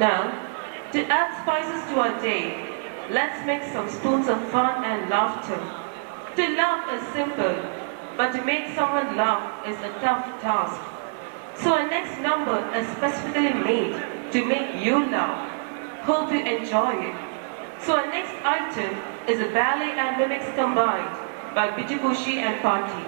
Now, to add spices to our day, let's make some spoons of fun and laughter. To laugh is simple, but to make someone laugh is a tough task. So our next number is specifically made to make you laugh. Hope you enjoy it. So our next item is a ballet and mimics combined by Bijukushi and Party.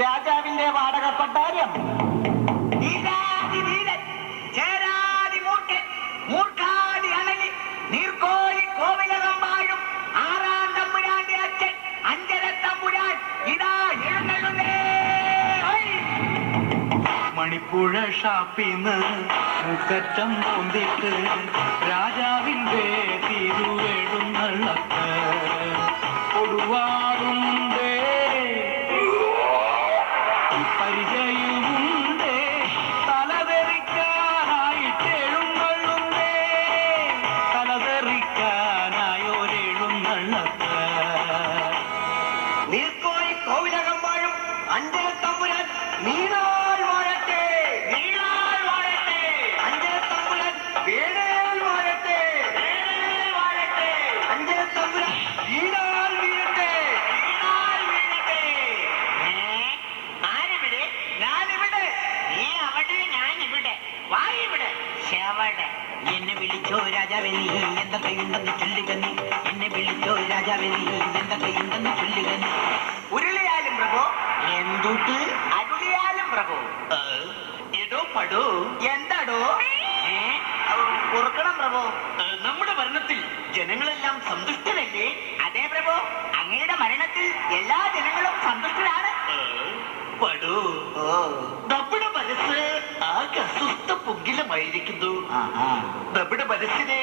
രാജാവിന്റെ വാടക കൊട്ടാരം മൂർഖാടി അണലി നീർക്കോലി കോവിലകമ്പാഴും ആറാം തമ്പുരാന്റെ അച്ഛൻ അഞ്ചര തമ്പുരാൻ ഇതാ എഴുന്നള്ളുന്നേ. മണിപ്പുഴ ഷാപ്പിന്ന് മുക്കറ്റം പൊന്തിട്ട് രാജാവിന്റെ തിരുവെഴുന്നള്ളത്ത് കൊടുവാറുണ്ടേ പരിചയമുണ്ടേ തലതെറിക്കാനായിട്ടെഴുന്നള്ളുന്നേ തലതെറിക്കാനായൊരെഴുന്നള്ളത്ത് നീർക്കോലി കോവിലകമ്പാഴും അഞ്ചര തമ്പുരാൻ നീണാൾ വാഴട്ടെ നീണാൾ വാഴട്ടെ അഞ്ചര തമ്പുരാൻ വേണേൽ വാഴട്ടെ വേണേൽ വാഴട്ടെ അഞ്ചര തമ്പുരാൻ വീണാൾ വീഴട്ടെ വീണാൾ വീഴട്ടെ. ആരിവിടെ? ഞാനിവിടെ. നീ അവിടെ, ഞാനിവിടെ. വായിവിടെ ശവടെ. എന്നെ വിളിച്ചോ രാജാവേ നീ എന്തൊക്കെയുണ്ടെന്ന് ചൊല്ലുക നീ. എന്നെ വിളിച്ചോ രാജാവേ നീ എന്തൊക്കെയുണ്ടെന്ന് ചൊല്ലുക നീ. ഉരുളിയാലും പ്രഭു. എന്തുട്ട്? അരുളിയാലും പ്രഭു. എടോ പടോ. എന്താടോ? കുറുക്കണം പ്രഭു. നമ്മുടെ ഭരണത്തിൽ ജനങ്ങളെല്ലാം സന്തുഷ്ടരല്ലേ? അതെ പ്രഭു, അങ്ങയുടെ മരണത്തിൽ എല്ലാ ജനങ്ങളും സന്തുഷ്ടരാണ്. പടോ, നമ്മുടെ മനസ്സ് ആകെ അസ്വസ്ഥ പൊങ്കിലമായിരിക്കുന്നു. നമ്മുടെ മനസ്സിനെ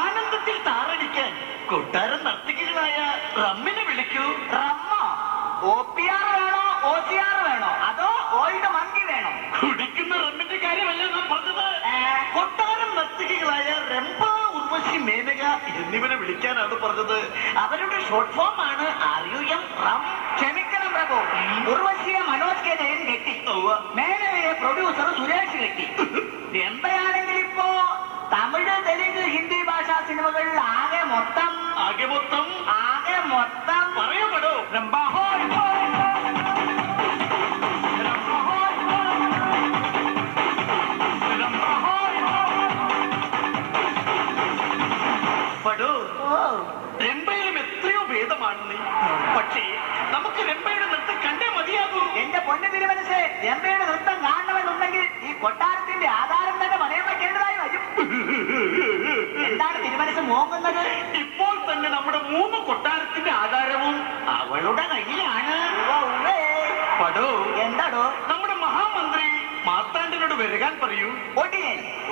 ആനന്ദത്തിൽ താറടിക്കാൻ കൊട്ടാരം നർത്തകികളായ റമ്മിനെ വിളിക്കൂ. റമ്മോ? OPR വേണോ OCR വേണോ അതോ ഓൾഡ് മങ്കി വേണോ? കുടിക്കുന്ന റമ്മിന്റെ കാര്യമല്ല നാം പറഞ്ഞത്. കൊട്ടാരം നർത്തകികളായ രംഭ, ഉർവശി, മേനക എന്നിവരെ വിളിക്കാനാണ് പറഞ്ഞത്. അവരുടെ ഷോർട്ട് ഫോം ആണ് RUM റം. ക്ഷമിക്കണം പ്രഭു, ഉർവശിയെ മനോജ് കെ ജയൻ കെട്ടി, മേനകയെ പ്രൊഡ്യൂസർ സുരേഷ് കെട്ടി. രംഭയാണെങ്കിൽ ഇപ്പോ തമിഴ്, തെലുങ്ക്, ഹിന്ദി ഭാഷാ സിനിമകളിൽ ആകെ മൊത്തം പറയപ്പെടൂ. രംഭയിലും എത്രയോ ഭേദമാണ് നീ. പക്ഷേ നമുക്ക് രംഭയുടെ നൃത്തം കണ്ടേ മതിയാകൂ. എന്റെ പൊന്നു തിരുമനസ്, രംഭയുടെ നൃത്തം കാണണമെന്നുണ്ടെങ്കിൽ ഈ കൊട്ടാരത്തിന്റെ ആധാരം തന്നെ പണയം വയ്ക്കേണ്ടതായി വരും. എന്താണ് തിരുമനസ് മോങ്ങുന്നത്? ഇപ്പോൾ തന്നെ നമ്മുടെ 3 കൊട്ടാരത്തിന്റെ ആധാരവും അവളുടെ കയ്യിലാണ്. പടോ, എന്താടോ? നമ്മുടെ മഹാമന്ത്രി മാർത്താണ്ഡനോട് വരകാൻ പറയൂ.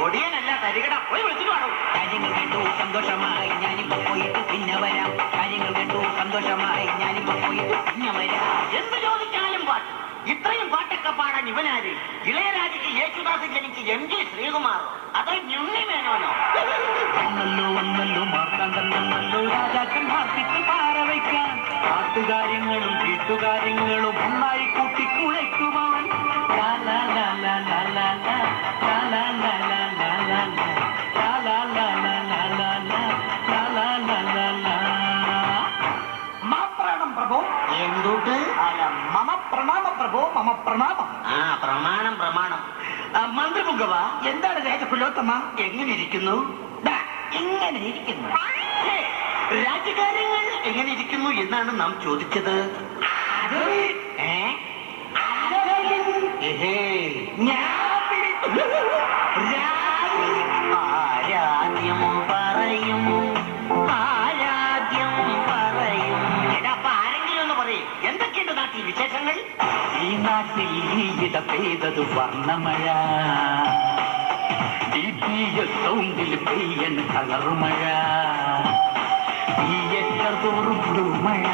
ഒടിയനല്ല, തരികടം. പോയി വെച്ചിട്ട് വേണോ? കാര്യങ്ങൾ കേട്ടു സന്തോഷമായി ഞാനിപ്പോ പോയിട്ട് പിന്നെ വരാം. കാര്യങ്ങൾ കേട്ടു സന്തോഷമായി ഞാനിപ്പോ പോയിട്ട് പിന്നെ വരാം. എന്ത് ചോദിച്ചാലും പാട്ട്. ഇത്രയും പാട്ടൊക്കെ പാടാൻ ഇവനാര്? ഇളയരാജയ്ക്ക് യേശുദാസിൽ ജനിച്ച് MG ശ്രീകുമാർ, അതോ ഞുണ്ണി മേനോനോ? വന്നല്ലോ മാർത്താണ്ഡൻ വന്നല്ലോ രാജാക്കന്മാർക്കിട്ട് പാറ വയ്ക്കാൻ. പാട്ടുകാര്യങ്ങളും വീട്ടുകാര്യങ്ങളും ഒന്നായി കൂട്ടിക്കുഴയ്ക്കുമവൻ. മാപ്രാണം പ്രഭു. എന്തുട്ട്? മമ പ്രണാമ പ്രഭു, മമ പ്രണാമം. പ്രമാണം പ്രമാണം. മന്ത്രിമുഖവ, എന്താണ് രാജകുലോത്തമ? എങ്ങനെ ഇരിക്കുന്നു? ഇങ്ങനെ ഇരിക്കുന്നു. രാജകാര്യങ്ങൾ എങ്ങനെ ഇരിക്കുന്നു എന്നാണ് നാം ചോദിച്ചത്. ആരാധ്യം പറയും, ആരാധ്യം പറയും. അപ്പൊ ആരെങ്കിലും ഒന്ന് പറയും, എന്തൊക്കെയുണ്ട് നാട്ടിൽ വിശേഷങ്ങൾ? ഈ നാട്ടിൽ ഈയിട പെയ്തത് വർണ്ണമഴ, സൗണ്ടിൽ പെയ്യൻ കളറുമഴ, ഈയക്കർ തോറും മഴ,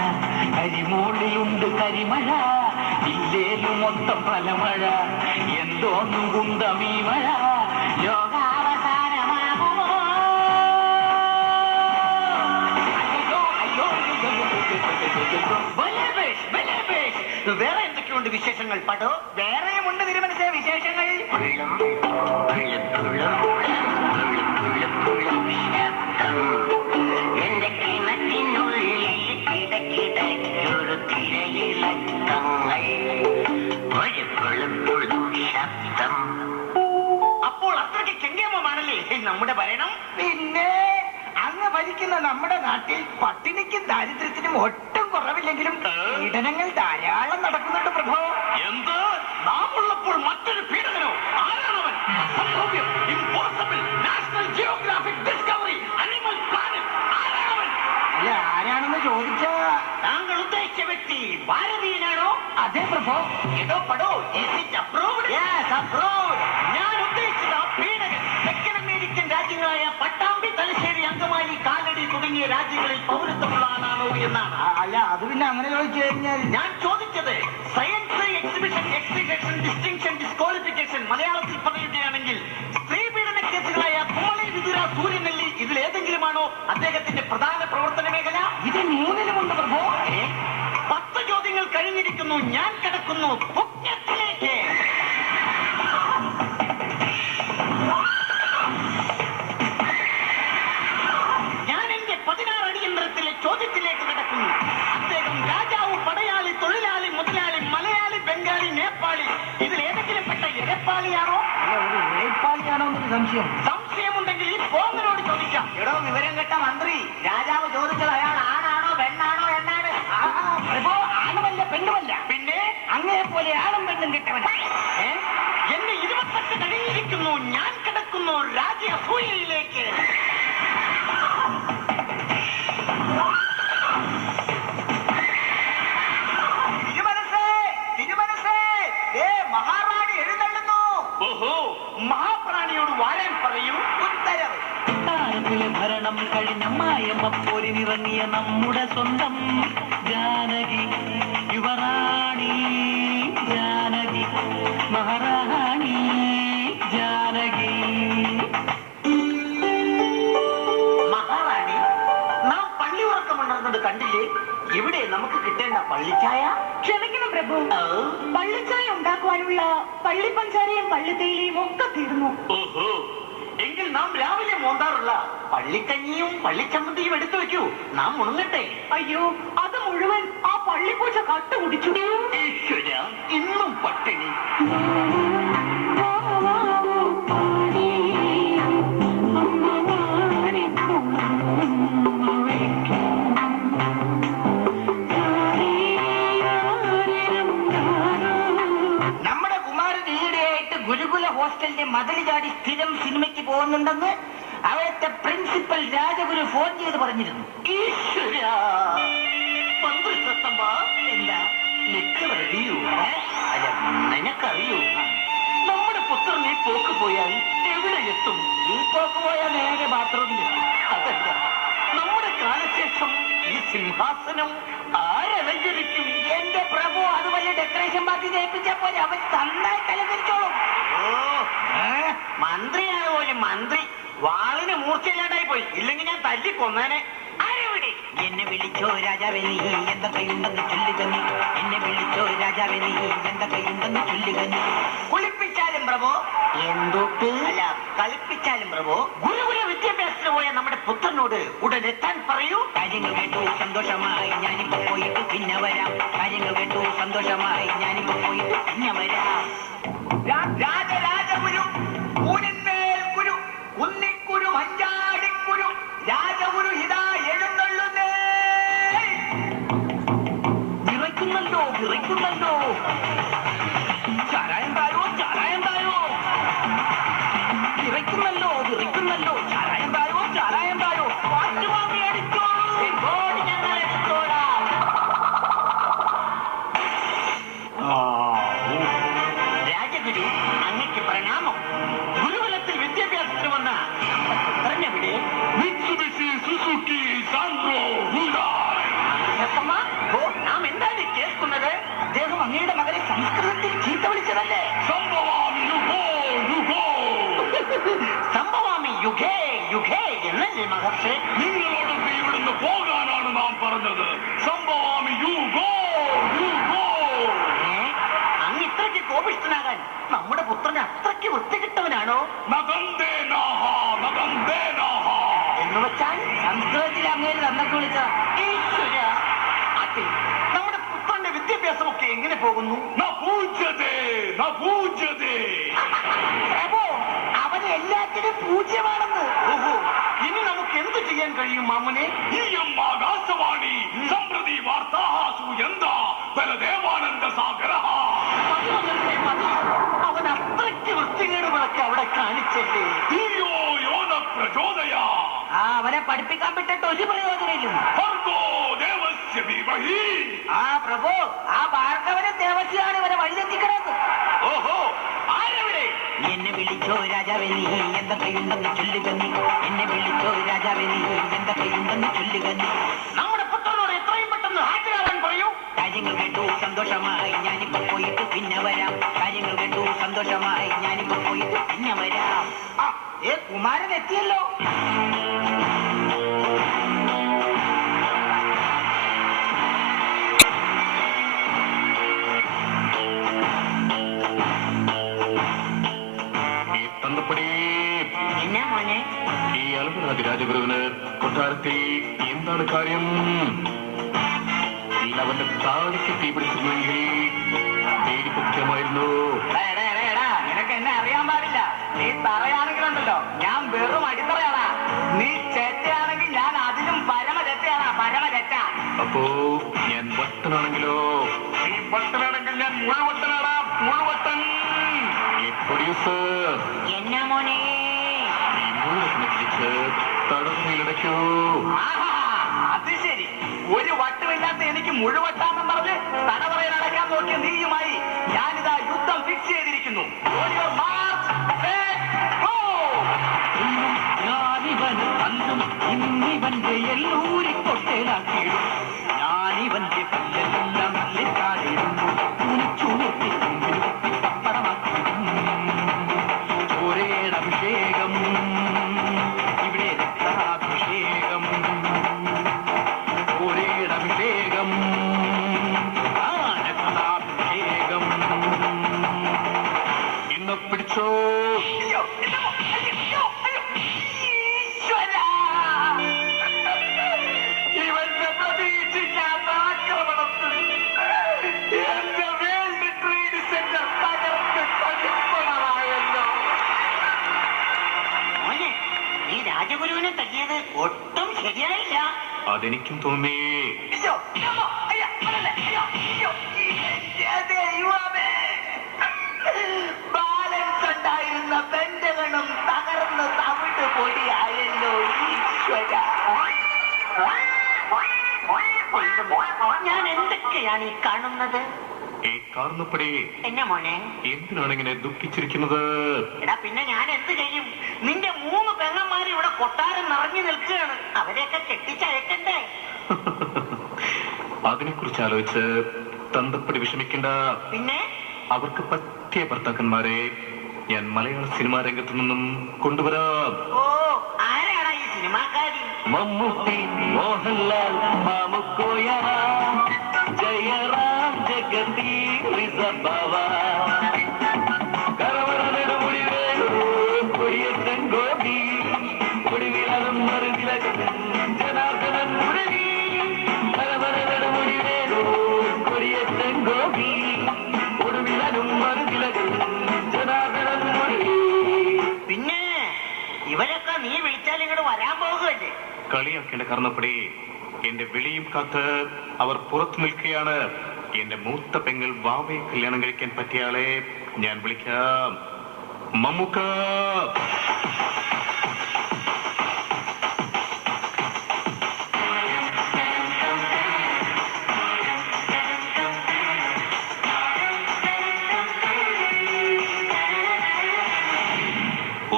കരിമോളിലുണ്ട് കരിമഴ, ഇല്ലേലു മൊത്തം ഫലമഴ, എന്തോന്നും കുന്തമീ മഴ, ലോകാവസാന വേറെ എന്തൊക്കെയുണ്ട് വിശേഷങ്ങൾ പടോ? വേറെയുമുണ്ട് തിരുമനസേ വിശേഷങ്ങൾ. എന്റെ കിണറ്റിനുള്ളിൽ കിടക്കിടയ്ക്കൊരു തിരയിലക്കങ്ങൾ ശബ്ദം. അപ്പോൾ അത്രയ്ക്ക് കെങ്കേമമാണല്ലേ നമ്മുടെ ഭരണം? പിന്നെ അങ്ങ് ഭരിക്കുന്ന നമ്മുടെ നാട്ടിൽ പട്ടിണിക്കും ദാരിദ്ര്യത്തിനും ഒട്ടും കുറവില്ലെങ്കിലും പീഡനങ്ങൾ ധാരാളം നടക്കുന്നുണ്ട് പ്രഭു. എന്ത്? നാം ഉള്ളപ്പോൾ മറ്റൊരു പീഡനോ? ആരാണവൻ? അസംഭവ്യം, impossible, National Geographic Discovery, Animal Planet. ആരാണവൻ? അല്ല, ആരാണെന്ന് ചോദിച്ചാ താങ്കൾ ഉദ്ദേശിച്ച വ്യക്തി ഭാരതീയനാണോ? അതെ പ്രഭു. ഏതോ പടോ? ഞാൻ ഉദ്ദേശിച്ചത് ആ പീഡകൻ തെക്കൻ അമേരിക്കൻ രാജ്യങ്ങളായ പട്ടാമ്പി, തലശ്ശേരി, അങ്കമാലി, കാലടി തുടങ്ങിയ രാജ്യങ്ങളിൽ പൗരത്വമുള്ള ആളാണോ എന്നാണ്. അല്ല, അത് പിന്നെ അങ്ങനെ ചോദിച്ചു കഴിഞ്ഞാൽ ഞാൻ ചോദിച്ചത് science exhibition, exhibition, distinction, disqualification. മലയാളത്തിൽ പറയുകയാണെങ്കിൽ സ്ത്രീ പീഡന കേസുകളായ കുമളി, വിതുര, സൂര്യനെല്ലി ഇതിൽ ഏതെങ്കിലുമാണോ അദ്ദേഹത്തിന്റെ പ്രധാന പ്രവർത്തന മേഖല? ഇത് മൂന്നിലുമുണ്ട് പ്രഭു. 10 ചോദ്യങ്ങൾ കഴിഞ്ഞിരിക്കുന്നു. ഞാൻ കിടക്കുന്നു പുണ്യത്തിലേക്ക്. ഞാൻ എന്റെ 16 അടിയന്തരത്തിലെ ചോദ്യത്തിലേക്ക് കിടക്കുന്നു. അദ്ദേഹം രാജാവ്, പടയാളി, തൊഴിലാളി, മുതലാളി, മലയാളി, ബംഗാളി, നേപ്പാളി ഇതിൽ ഏതെങ്കിലും പെട്ട എരപ്പാളിയാണോ? ഒരു ഏപ്പാളിയാണോ എന്നൊരു സംശയം. സംശയമുണ്ടെങ്കിൽ ഈ ഫോമിനോട് ചോദിക്കാം. എടോ വിവരം കേട്ട മന്ത്രി, രാജാവ് ചോദിച്ചത് അയാൾ ആണാണോ പെണ്ണാണോ എന്നാണ്. പ്രഭു, ആണുമല്ല പെണ്ണുമല്ല. പിന്നെ അങ്ങേ പോലെ ആണും പെണ്ണും കിട്ടവൻ. എന്നെ 28 കഴിഞ്ഞിരിക്കുന്നു. ഞാൻ കിടക്കുന്നു രാജ്യസൂയയിലേക്ക്. മഹാറാണി എഴുന്നള്ളുന്നു. ഓഹോ, മഹാപ്രാണിയോട് വാരാൻ പറയൂ. ഉത്തരവ്. താരത്തിലെ ഭരണം കഴിഞ്ഞ മായമ്മപ്പോരിനിറങ്ങിയ നമ്മുടെ സ്വന്തം ജാനകി, യുവറാണി ജാനകി, മഹാറാണി ജാനകി. മഹാറാണി, നാം പള്ളി ഉറക്കമുണർന്നത് കണ്ടില്ലേ? ഇവിടെ നമുക്ക് കിട്ടേണ്ട പള്ളിച്ചായ. ക്ഷമിക്കണം പ്രഭു, പള്ളിച്ചായ ഉണ്ടാക്കുവാനുള്ള പള്ളിപ്പഞ്ചാരയും പള്ളിത്തേയിലയും ഒക്കെ തീർന്നു. ഓഹോ, എങ്കിൽ നാം രാവിലെ മോന്താറുള്ള പള്ളിക്കഞ്ഞിയും പള്ളിച്ചമ്മന്തിയും എടുത്തു വെക്കൂ. നാം ഉണങ്ങട്ടെ. അയ്യോ, അത് മുഴുവൻ ആ പള്ളിപ്പൂച്ച കട്ടു കുടിച്ചു. ഈശ്വര, ഇന്നും പട്ടിണി. നമ്മുടെ കുമാരൻ ഈയിടെയായിട്ട് ഗുരുകുല ഹോസ്റ്റലിന്റെ മതിൽ ചാടി സ്ഥിരം സിനിമയ്ക്ക് പോകുന്നുണ്ടെന്ന് അവിടുത്തെ പ്രിൻസിപ്പൽ രാജഗുരു ഫോൺ ചെയ്ത് പറഞ്ഞിരുന്നു. ഈശ്വര, പന്ത്രണ്ടത്തമ്മ എന്താ നിക്കറിയൂ? അല്ല, നിനക്കറിയൂ നമ്മുടെ പുത്രൻ ഈ പോക്ക് പോയാൽ എവിടെ എത്തും? ഈ പോക്ക് പോയാൽ നേരെ ബാത്റൂമിൽ. അതല്ല, നമ്മുടെ കാലശേഷം ഈ സിംഹാസനം ആരലങ്കരിക്കും? എന്റെ പ്രഭു, അത് വലിയ ഡെക്കറേഷൻ പാർട്ടി ജയിപ്പിച്ച പോലെ അവൻ നന്നായിട്ട് അലങ്കരിച്ചോളും. മന്ത്രിയാണ് പോലും മന്ത്രി. വാളിന് മൂർച്ചയില്ലാണ്ടായി പോയി. ഇല്ലെങ്കിൽ ഞാൻ തല്ലി കൊന്നേനെ. ആരെവിടെ? എന്നെ വിളിച്ചോ രാജാവേ നീ എന്തൊക്കെയുണ്ടെന്ന് ചൊല്ലുക നീ. എന്നെ വിളിച്ചോ രാജാവേ നീ എന്തൊക്കെയുണ്ടെന്ന് ചൊല്ലുക നീ. കുളിപ്പിച്ചാലും പ്രഭു. എന്തൊട്ട്? അല്ല, കളിപ്പിച്ചാലും പ്രഭു. ഗുരുകുല വിദ്യാഭ്യാസത്തിന് പോയ നമ്മുടെ പുത്രനോട് ഉടൻ എത്താൻ പറയൂ. കാര്യങ്ങൾ കേട്ടു സന്തോഷമായി ഞാനിപ്പോ പോയിട്ട് പിന്നെ വരാം. കാര്യങ്ങൾ കേട്ടു സന്തോഷമായി ഞാനിപ്പോ പോയിട്ട് പിന്നെ വരാം. രാജരാജഗുരു, ഊരിന്മേൽ ഗുരു, കുന്നിക്കുരു, മഞ്ചാടിക്കുരു, രാജഗുരു ഇതാ എഴുന്നള്ളുന്നേ. വിറയ്ക്കുന്നല്ലോ വിറയ്ക്കുന്നല്ലോ. ചാരായം തായോ ചാരായം തായോ. വിറയ്ക്കുന്നല്ലോ വിറയ്ക്കുന്നല്ലോ. ചാരായം തായോ ചാരായം തായോ. പാട്ട് വാങ്ങി അടിച്ചോളൂ. ഞങ്ങൾ എടുത്തോളാം. രാജഗുരു, അങ്ങക്ക് പ്രണാമം. ഗുരുകുലത്തിൽ വിദ്യാഭ്യാസത്തിന് വന്ന നമ്മുടെ പുത്രനെവിടെ? നാം എന്താണ് കേൾക്കുന്നത്? അദ്ദേഹം അങ്ങയുടെ മകനെ സംസ്കൃതത്തിൽ ചീത്ത വിളിച്ചതല്ലേ? സംഭവാമി യുഗേ യുഗേ എന്നല്ലേ മഹർഷി? നിങ്ങളോടൊക്കെ ഇവിടുന്ന് പോകാനാണ് നാം പറഞ്ഞത്. സംഭവാമി യു ഗോ യു ഗോ. പോകുന്നു. പ്രഭു, അവന് എല്ലാത്തിനും പൂജ്യമാണെന്ന്. ഓഹോ, ഇനി നമുക്ക് എന്ത് ചെയ്യാൻ കഴിയും മാമനെ? ആകാശവാണി സമ്പ്രതി വാർത്താസു എന്താ ബലദേവാനന്ദ സാഗര. അവൻ അത്രയ്ക്ക് വൃത്തികേടുകളൊക്കെ അവിടെ കാണിച്ചല്ലേ. പ്രചോദയ. അവനെ പഠിപ്പിക്കാൻ പറ്റിട്ട് ഒരു പ്രയോജനമില്ല. പ്രഭു, ആ ഭാർഗവനെ ദേവസ്യാണ് ഇവരെ വഴിതെറ്റിക്കണത്. ഓഹോ, ആരെവിടെ? എന്നെ വിളിച്ചോ രാജാവേ നീ എന്തൊക്കെയുണ്ടെന്ന് ചൊല്ലുക നീ. എന്നെ വിളിച്ചോ രാജാവേ നീ എന്തൊക്കെയുണ്ടെന്ന് ചൊല്ലുക നീ. നമ്മുടെ പുത്രനോട് എത്രയും പെട്ടെന്ന് ഹാജരാകാൻ പറയൂ. കാര്യങ്ങൾ കേട്ടു സന്തോഷമായി ഞാനിപ്പോ പോയിട്ട് പിന്നെ വരാം. കാര്യങ്ങൾ കേട്ടു സന്തോഷമായി ഞാനിപ്പോ പോയിട്ട് പിന്നെ വരാം. കുമാരൻ എത്തിയല്ലോ. എന്നാ മോനെ? ഈ അൽപനാഥ് രാജഗുരുവിന് കൊട്ടാരത്തിൽ എന്താണ് കാര്യം? അവന്റെ താടിക്ക് തീ പിടിച്ചിരുന്നെങ്കിൽ പേടിപ്പത്യമായിരുന്നു. നിനക്ക് എന്നെ അറിയാൻ പാടില്ല. നീ തറയാണെങ്കിലുണ്ടല്ലോ, ഞാൻ വെറും അടിത്തറയാടാ. നീ ചെറ്റയാണെങ്കിൽ ഞാൻ അതിലും പരമചെറ്റയാടാ, പരമചെറ്റ. അപ്പോ ഞാൻ വട്ടനാണെങ്കിലോ? ഈ വട്ടനാണെങ്കിൽ ഞാൻ മുഴുവട്ടനാടാ, മുഴുവട്ടൻ. പ്രൊഡ്യൂസർ, എന്നാ മോനെ? ഈ മുഴുവട്ടനെ പിടിച്ച് തടവറയിലടയ്ക്കൂ. അത് ശരി, ഒരു വട്ടുമില്ലാത്ത എനിക്ക് മുഴുവട്ടാന്നും പറഞ്ഞ് തടവറയിൽ അടക്കാൻ നോക്കിയ നീയുമായി ഞാനിതാ യുദ്ധം ഫിക്സ് ചെയ്തിരിക്കുന്നു. ഞാനിവന് അന്നും ഇന്നിവന്റെ എല്ലൂരി കൊട്ടേലാക്കിയിടും. ഞാനിവന്റെ പല്ലെല്ലാം നല്ല കാടിടുന്നു. ചൂട്ടി പപ്പടമാക്കിയിടും. ചോരയുടെ അഭിഷേകം ഇവിടെ രക്താഭിഷേകം. ചോരയുടെ അഭിഷേകം രക്താഭിഷേകം. ഇന്ന് പിടിച്ചോ. ഇവന്റെ പ്രതീക്ഷിക്കാത്ത ആക്രമണത്തിൽ എന്റെ വേൾഡ് ട്രേഡ് സെന്റർ തകർത്ത് തകർപ്പണമായല്ലോ. മോനെ, ഈ രാജഗുരുവിനെ തല്ലിയത് ഒട്ടും ശരിയായില്ല. അതെനിക്കും തോന്നി. ബാലൻസ് ഉണ്ടായിരുന്ന പെൻഡഗണും തകർന്ന് തവിട്ട് പൊടിയായല്ലോ ഈശ്വര. ഞാൻ എന്തൊക്കെയാണ് ഈ കാണുന്നത്? ഈ കാർന്നപ്പടി എന്നെ മോനെ? എന്തിനാണ് ഇങ്ങനെ ദുഃഖിച്ചിരിക്കുന്നത്? എടാ, പിന്നെ ഞാൻ എന്ത് ചെയ്യും? നിന്റെ 3 പെങ്ങന്മാര് ഇവിടെ കൊട്ടാരം നിറഞ്ഞു നിൽക്കുകയാണ്. അവരെയൊക്കെ കെട്ടിച്ചയക്കണ്ടേ? അതിനെക്കുറിച്ച് ആലോചിച്ച് തന്തപ്പടി വിഷമിക്കണ്ട. പിന്നെ അവർക്ക് പറ്റിയ ഭർത്താക്കന്മാരെ ഞാൻ മലയാള സിനിമാ രംഗത്തു നിന്നും കൊണ്ടുവരാം. ഓ, ആരാടാ ഈ സിനിമാക്കാരി? മമ്മൂട്ടി, മോഹൻലാൽ, മാമുക്കോയ, ജയറാം, ജഗതി, റിസബാവ, കരവറ നെടുമുടി വേണു, കൊടിയത്തൻ ഗോപി, കൊടിവിളകം മറുതിലകൻ ജനാർദ്ദനൻ മുരളി. കരവറ നെടുമുടി വേണു, കൊടിയത്തൻ ഗോപി, കൊടിവിളകം മറുതിലകൻ ജനാർദ്ദനൻ മുരളി. പിന്നെ ഇവരൊക്കെ നീ വിളിച്ചാൽ ഇങ്ങോട്ട് വരാൻ പോകുകയല്ലേ? കളിയാക്കേണ്ട കാരണപ്പടി എന്റെ വിളിയും കാത്ത് അവർ പുറത്തു നിൽക്കുകയാണ്. എന്റെ മൂത്ത പെങ്ങൾ വാവയെ കല്യാണം കഴിക്കാൻ പറ്റിയ ആളെ ഞാൻ വിളിക്കാം. മമ്മൂക്ക.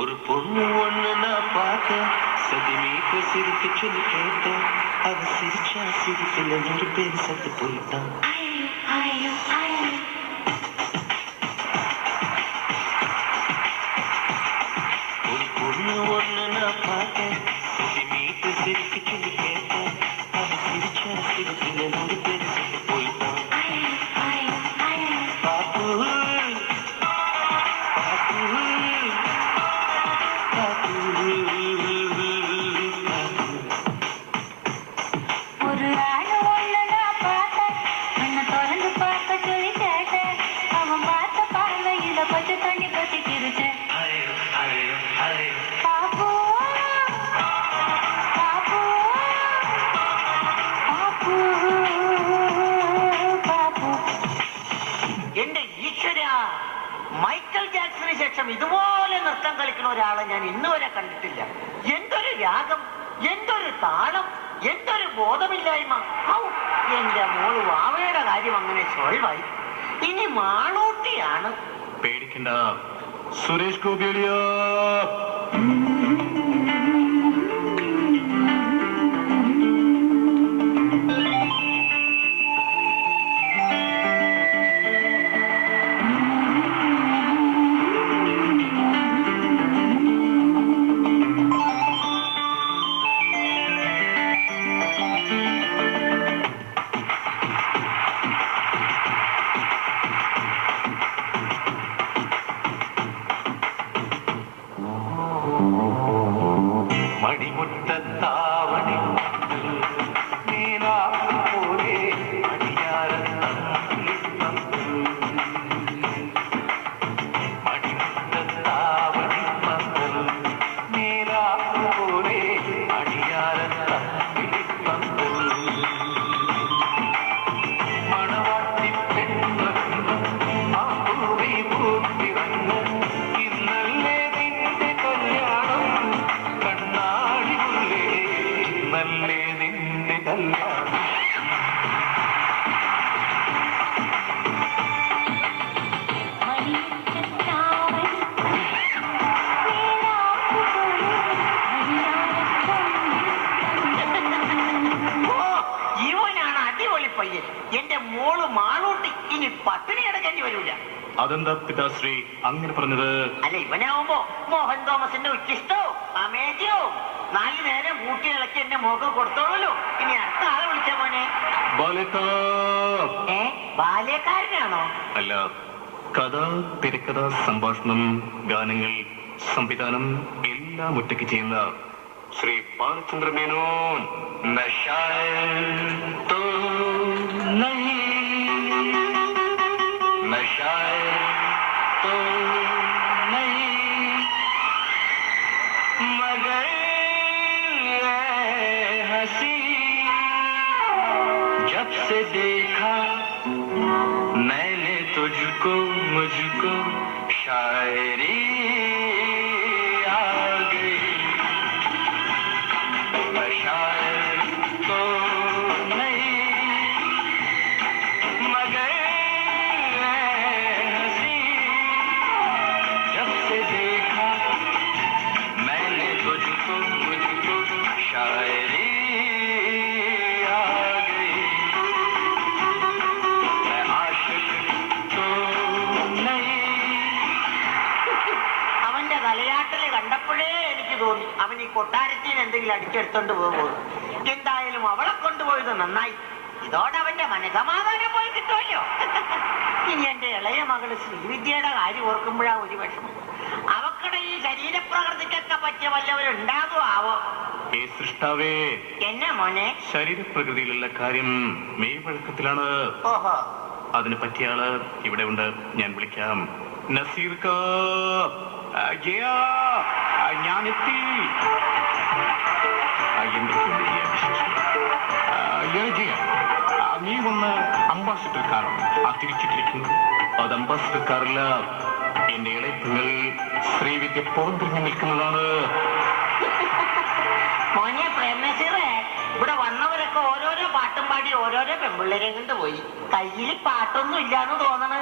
ஒரு பொண்ணு ஒண்ணு நான் பார்த்தேன், சதிமீக்க சிரிக்க சொல்லி கேட்டேன். அவ சிரிச்சா சிரிக்கல, 100 பேர் சத்து போயிட்டான். ஒரு பொண்ணு ஒண்ணு நான் பார்த்தேன், சதிமீக்க சிரிக்க சொல்லி கேட்டேன். அவ சிரிச்சா சிரிக்கல, 100 பேர் சத்து போயிட்டான். பாப்பு ஒரு ஆளு ஒண்ணு நான் பார்த்தேன், എന്റെ ഈശ്വര, മൈക്കൽ ജാക്സന് ശേഷം ഇതുപോലെ നൃത്തം കളിക്കുന്ന ഒരാളെ ഞാൻ ഇന്ന് വരെ കണ്ടിട്ടില്ല. എന്തൊരു രാഗം, എന്തൊരു താളം, എന്തൊരു ബോധമില്ലായ്മ. എന്റെ മോള് വാവയുടെ കാര്യം അങ്ങനെ സോൾവായി. ഇനി മാളൂട്ടിയാണ്. പേടിക്കണ്ട സുരേഷ് ഗോപിയോ. എന്റെ മോള് മാളൂട്ടി ഇനി പട്ടിണി അടക്കേണ്ടി വരൂല. അതെന്താ പിതാശ്രീ അങ്ങനെ പറഞ്ഞത്? അല്ല, ഇവനാവുമ്പോ മോഹൻ തോമസിന്റെ ഉച്ചിഷ്ടവും അമേദ്യവും 4 നേരം കൂട്ടി ഇളക്കി എന്റെ മോഹം കൊടുത്തോളൂ. ഇനി അടുത്ത ആളെ വിളിച്ച മോനെ. ബാല്യക്കാരനാണോ? അല്ല, കഥ, തിരക്കഥ, സംഭാഷണം, ഗാനങ്ങൾ, സംവിധാനം എല്ലാം ഒറ്റയ്ക്ക് ചെയ്യുന്ന ശ്രീ ബാലചന്ദ്ര മേനോൻ. जब से देखा मैंने तुझको मुझको शायरी आ गई. मैं शायर तो नहीं मगर हंसी. जब से देखा मैंने तुझको मुझको शायरी കണ്ടപ്പോഴേ എനിക്ക് തോന്നി അവൻ ഈ കൊട്ടാരത്തിന് എന്തെങ്കിലും അടിച്ചെടുത്തോണ്ട് പോകുമോ. എന്തായാലും അവളെ കൊണ്ടുപോയത് നന്നായി. ഇതോടെ അവന്റെ മനസമാധാനം പോയി കിട്ടുമല്ലോ. ഇനി എന്റെ ഇളയ മകള് ശ്രീവിദ്യയുടെ കാര്യം ഓർക്കുമ്പോഴാ ഒരു വിഷമം. അവക്കടെ ഈ ശരീരപ്രകൃതിക്കൊക്കെ പറ്റിയ വല്ലവരുണ്ടാകുമോ ആവോ. സൃഷ്ടാവേ, എന്നാ മോനെ? ശരീരപ്രകൃതിയിലുള്ള കാര്യം മെയ്വഴക്കത്തിലാണ്. ഓഹോ, അതിന് പറ്റിയ ആള് ഇവിടെ ഉണ്ട്, ഞാൻ വിളിക്കാം. നസീർക്ക, ഞാനെത്തി. നീ വന്ന് അംബാസിഡർ കാറാണ് ആ തിരിച്ചിട്ടിരിക്കുന്നത്. അത് അംബാസിഡർ കാറില്ല, എന്റെ ഇളയപ്പങ്ങൾ ശ്രീവിദ്യ പുറംതിരിഞ്ഞു നിൽക്കുന്നതാണ്. മോനെ പ്രേമനസീറേ, ഇവിടെ വന്നവരൊക്കെ ഓരോരോ പാട്ടും പാടി ഓരോരോ പെൺപിള്ളേരെ കൊണ്ട് പോയി. കയ്യിൽ പാട്ടൊന്നും ഇല്ലാന്ന് തോന്നണ്.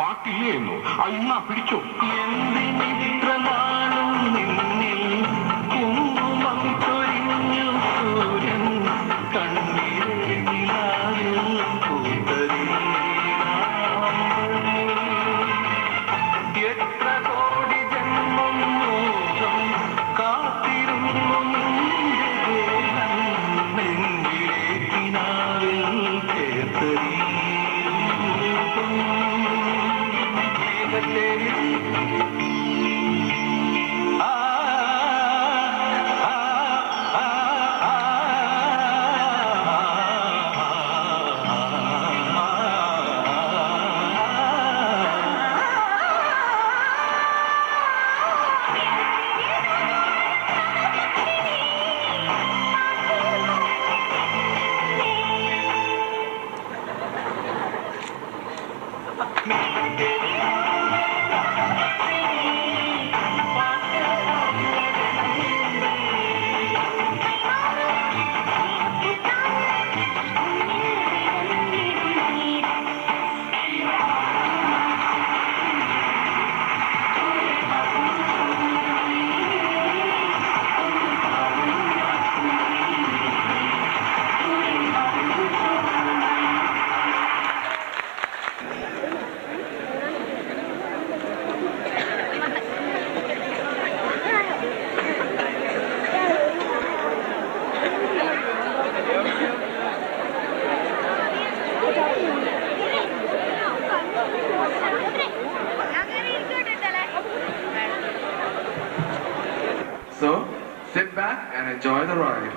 പാട്ടില്ലായിരുന്നു, ഇന്നാ പിടിച്ചോ. So, sit back and enjoy the ride.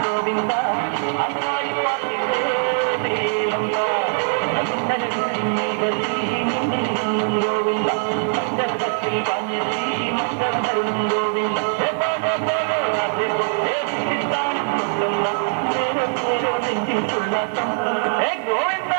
Govinda അങ്ങാടി പാട്ടിന്റെ നീലന്ത ഗോവിന്ദ മണ്ഡലത്തിൽ പഞ്ഞെത്തി മണ്ഡലം തരുണം ഗോവിന്ദ ഗോവിന്ദ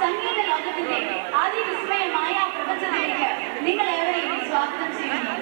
സംഗീത ലോകത്തിന്റെ അതിവിസ്മയമായ പ്രപഞ്ചത്തിലേക്ക് നിങ്ങൾ ഏവരെയും സ്വാഗതം ചെയ്യുന്നു.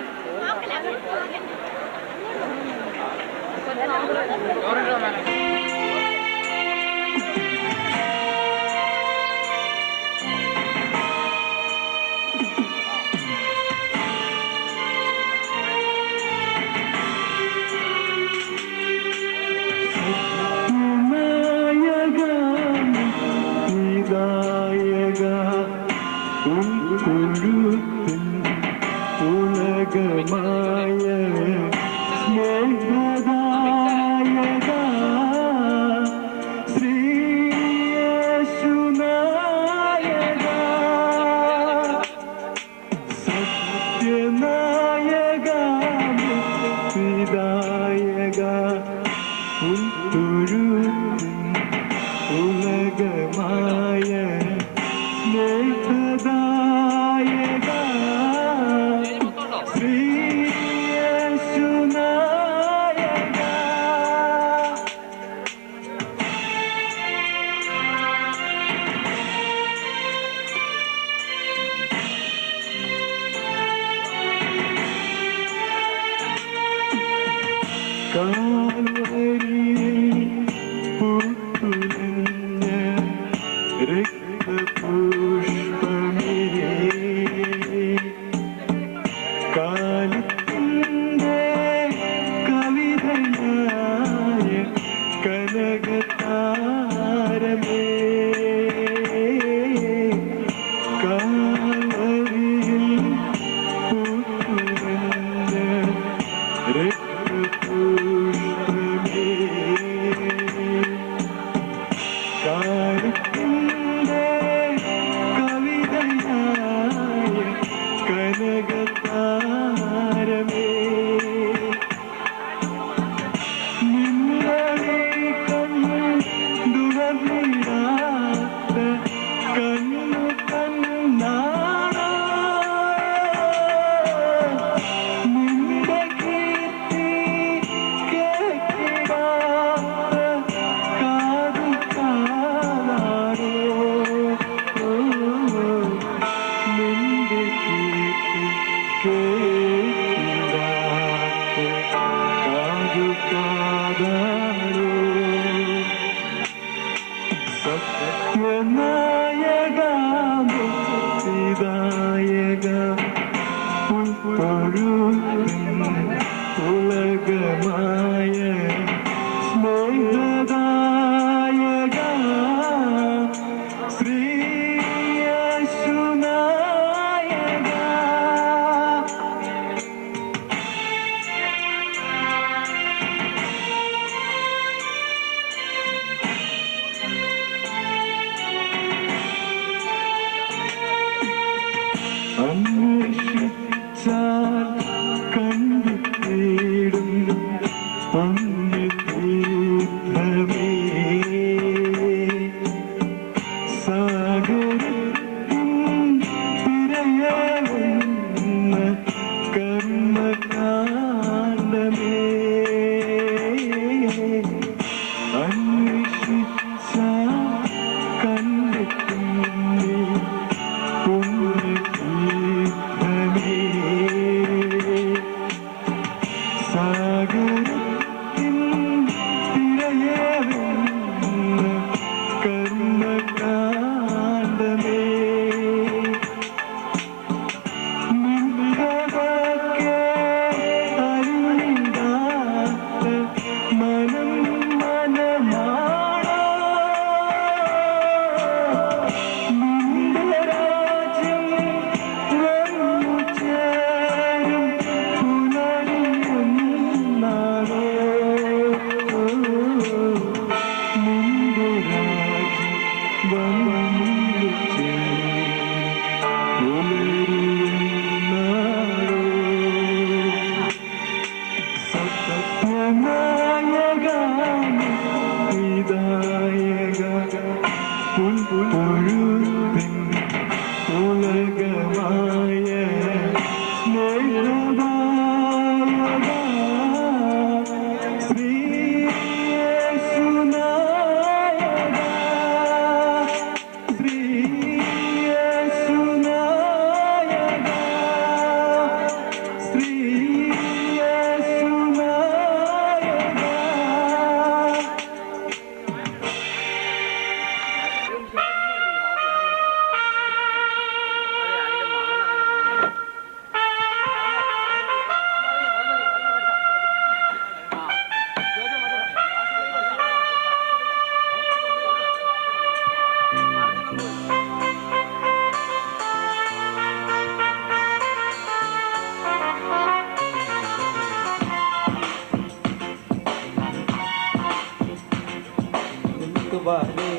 तुम्हारे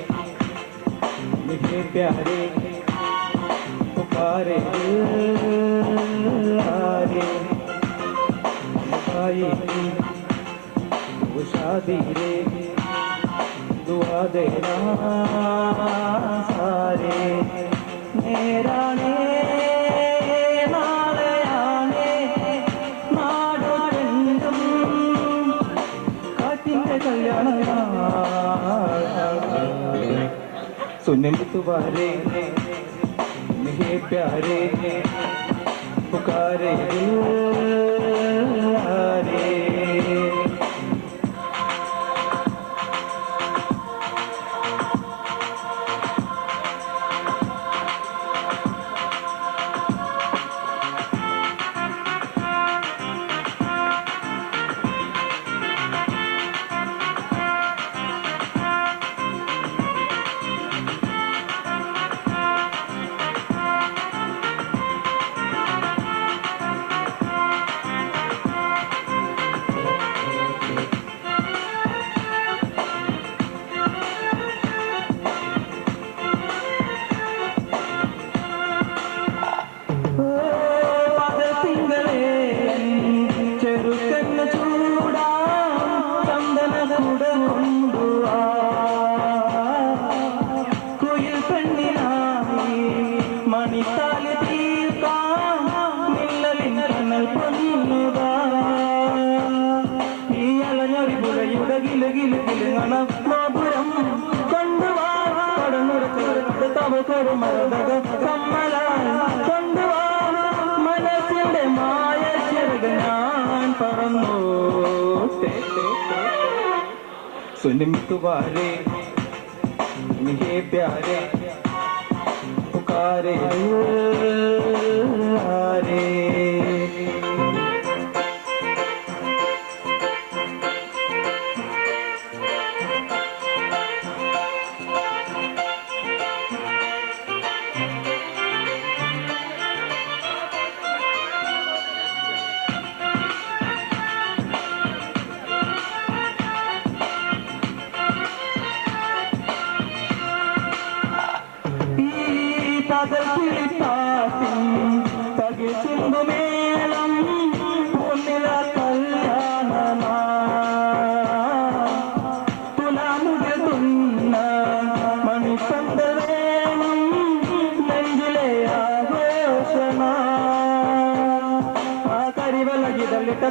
मेरे प्यारे पुकारे आरे भाई वो शादी रे दुआ देना सारे मेरा ने നാളെയാണേ നാടോടെന്തും കാറ്റിന്റെ കല്യാണ सुने तुम्हारे मेरे प्यारे पुकारे रे മനസ്സിന്റെ മായ ഞാൻ പറന്നോട്ടെ सुन तुम्हारे मेरे प्यारे पुकारे रे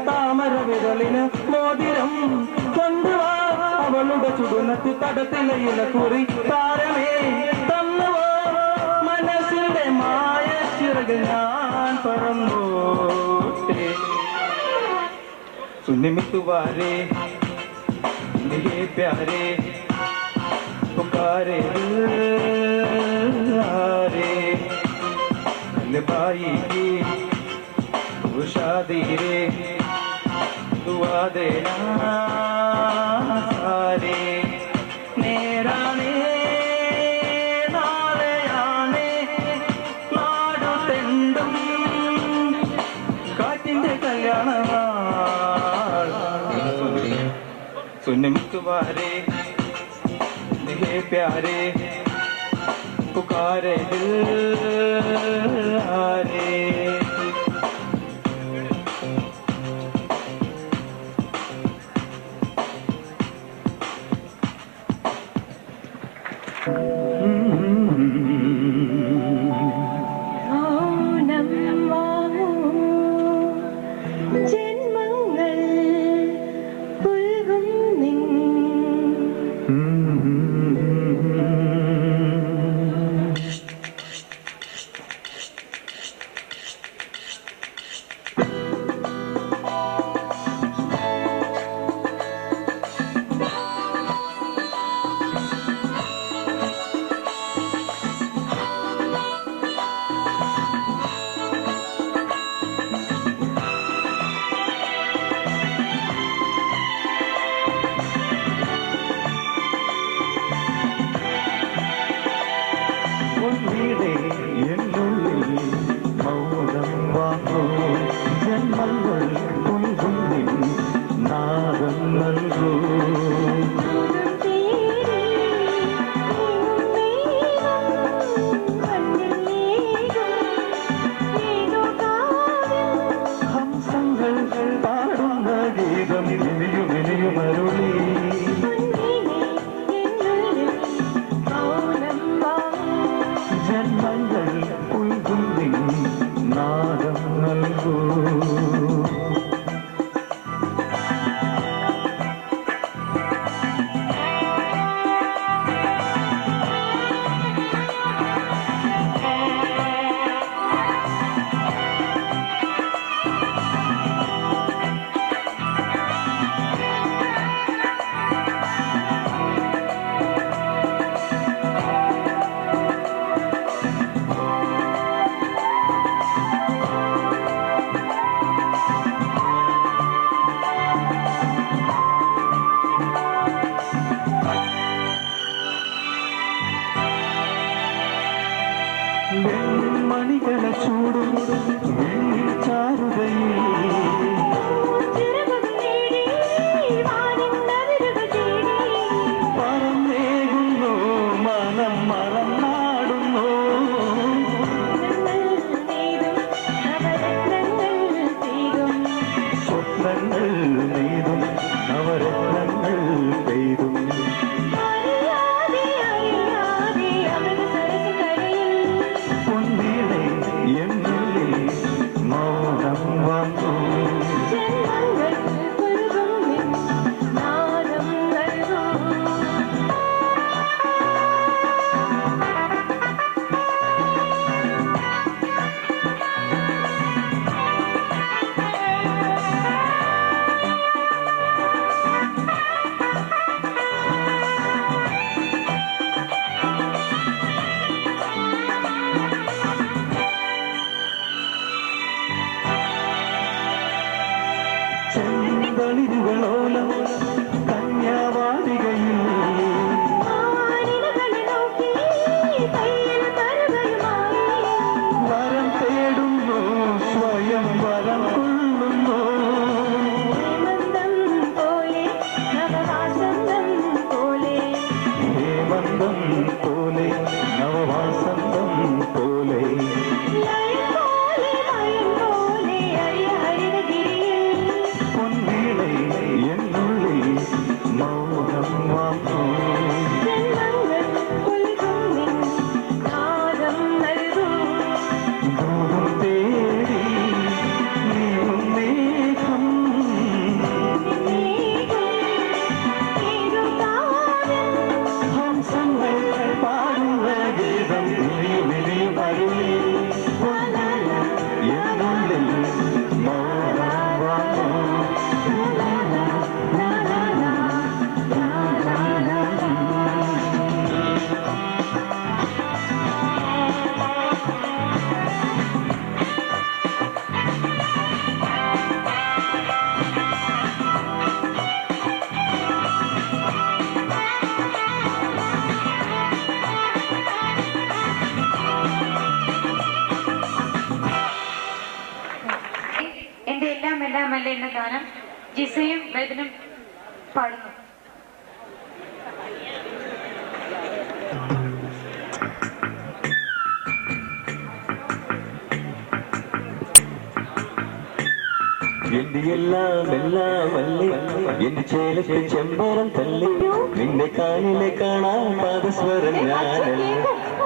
താമര വിരലിന് മോതിരം കൊണ്ടുവാ അവളുടെ ചുടുനത്ത് തടത്തിലയില കുറി താരമേ തന്നുവോ മനസ്സിന്റെ മായ ചിറക് ഞാൻ പറന്നോട്ടെ സുനിമിത്തുവാരെ मेरे प्यारे पुकारे रे भाई की शादी रे दुआ देना सारे നേരാണേ നാളെയാണേ നാടുതെണ്ടും കാറ്റിന്റെ കല്യാണ सुन तुम्हारे मेरे प्यारे पुकारे रे മണികള ചൂടും ചാരുകയിൽ പറന്നേകുന്നു മനം മറന്നാടുന്നു സ്വപ്നങ്ങൾ നെയ്തും നവരത്നങ്ങൾ പെയ്തും പൊന്നീളെ എന്നുള്ളിൽ മൗനം വന്നു ചെന്തളിരുകളോലം കന്യാവാടികയിൽ വരം തേടുന്നു സ്വയം വരം കൊള്ളുന്നു ഹേമന്തം പോലെ നവവാസന്തം പോലെ പൊന്നീളെ എന്നുള്ളിൽ മൗനം വന്നു ദൂരം തേടി നീങ്ങും മേഘം ഹംസങ്ങൾ പാടുന്ന ഗീതം ഇനിയും അരുളി പൊന്നീളെ എന്നുള്ളിൽ മൗനം വന്നു എന്റെ എല്ലാം എല്ലാം അല്ല എന്ന ഗാനം ജിസയും വേദനും പാടുന്നു. എന്റെ എല്ലാം എല്ലാം അല്ലേ എന്റെ ചേലത്തെ ചെമ്പരം തല്ലി നിന്റെ കാലിലെ കാണാൻ പാദസ്വരം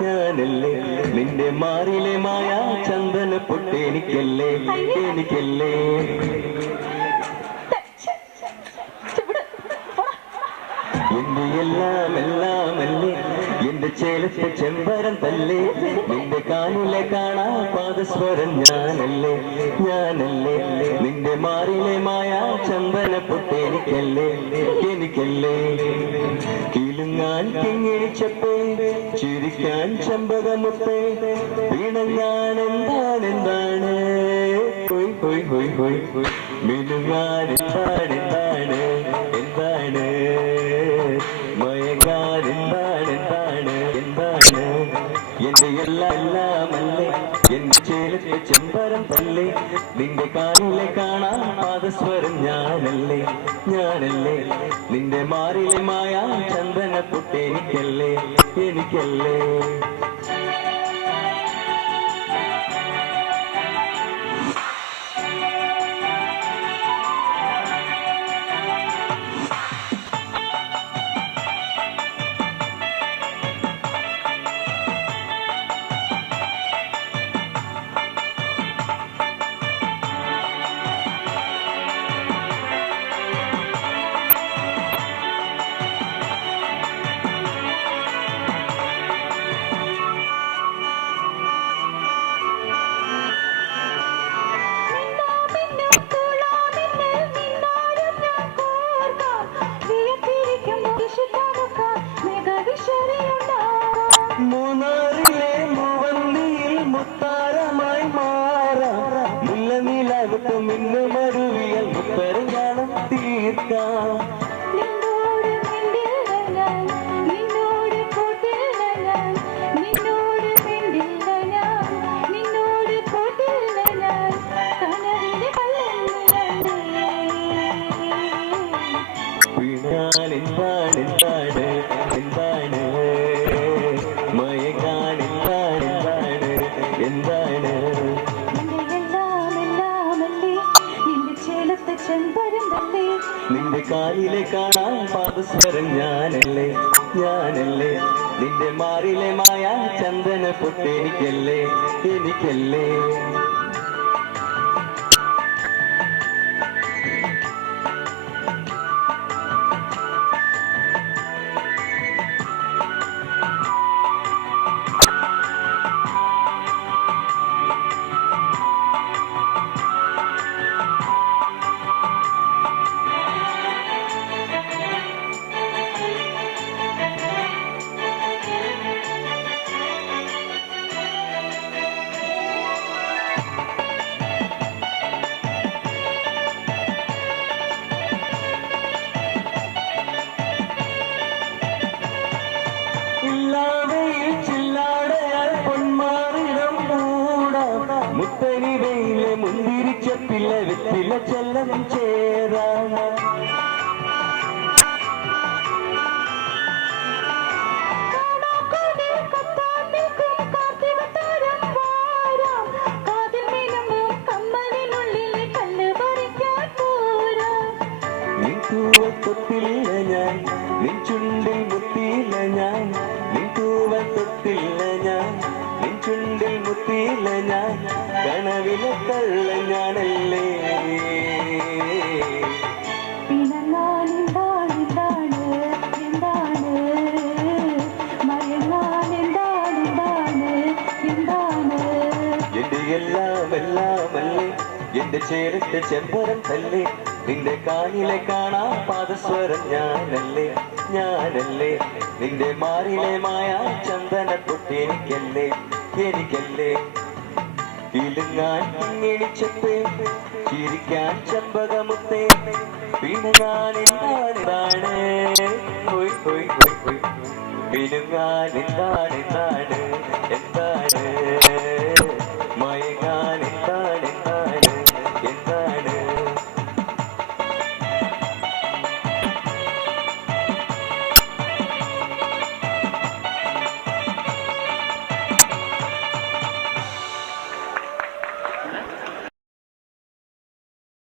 ഞാനല്ലേ നിന്റെ മാറിലെ മായ ചന്ദന പൊട്ടെനിക്കല്ലേ എനിക്കല്ലേ എന്റെ എല്ലാം എല്ലാം അല്ലേ എന്റെ ചേലത്തെ ചെമ്പരം തല്ലേ നിന്റെ കാലിലെ കാണാ പാദസ്വരം ഞാനല്ലേ നിന്റെ മാറിലെ മായ ചന്ദന പൊട്ടെനിക്കല്ലേ എനിക്കല്ലേ കിലുങ്ങാൻ കിങ്ങിണിച്ചപ്പേ ചിരിക്കാൻ ചെമ്പകമുപ്പേ പിണങ്ങാൻ എന്താണ് ഹോയ് ഹോയ് ഹോയ് മിനുങ്ങാൻ എന്താണ് മയങ്ങാൻ എന്താണ് എന്റെ എല്ലാം അല്ലേ എന്റെ ചേലത്തെ ചെമ്പരം തല്ലേ നിന്റെ കാലിലെ കാണാൻ പാദസ്വരം ഞാനല്ലേ നിന്റെ മാറിലെ മായ ചന്ദന പൊട്ടെനിക്കല്ലേ എനിക്കല്ലേ മൂന്നാറിലെ മൂവന്തിയിൽ മുത്താരമായി മാറാം മുല്ലനീലാകത്ത് മിന്നു മരുവിയൽ മുത്തരങ്ങാണം തീർക്കാം നിന്നോട് പിണങ്ങാൻ എന്താണ് എന്താണ് എന്താണ് മയങ്ങാൻ എന്താണ് എന്താണ് എന്താണ് നിന്റെ കാലിലെ കാണാൻ പാദസ്വരം ഞാനല്ലേ ഞാനല്ലേ നിന്റെ മാറിലെ മായ ചന്ദന പൊട്ടെനിക്കല്ലേ എനിക്കല്ലേ മുത്തനി വെയിലെ മുന്തിരിച്ചപ്പില്ല വെറ്റില ചെല്ലം ചേരാ നിൻ തൂവൽ തൊട്ടില്ല ഞാൻ നിൻ ചുണ്ടിൽ മുത്തിയില്ല ഞാൻ നിൻ തൂവൽ തൊട്ടില്ല ഞാൻ നിൻ ചുണ്ടിൽ മുത്തിയില്ല ഞാൻ കനവിലെ കള്ള ഞാനല്ലേ എന്റെ എല്ലാം എല്ലാമല്ലേ എന്റെ ചേരത്തെ ചെമ്പരം തല്ലേ നിന്റെ കാലിലെ കാണാ പാദസ്വരം ഞാനല്ലേ ഞാനല്ലേ നിന്റെ മാറിലെ മായ ചന്ദന പൊട്ടെനിക്കല്ലേ എനിക്കല്ലേ കിലുങ്ങാൻ എണിച്ചപ്പേ ചിരിക്കാൻ ചമ്പകമുത്തേ പിണങ്ങാൻ എന്താണ് പിണങ്ങാൻ എന്താണ്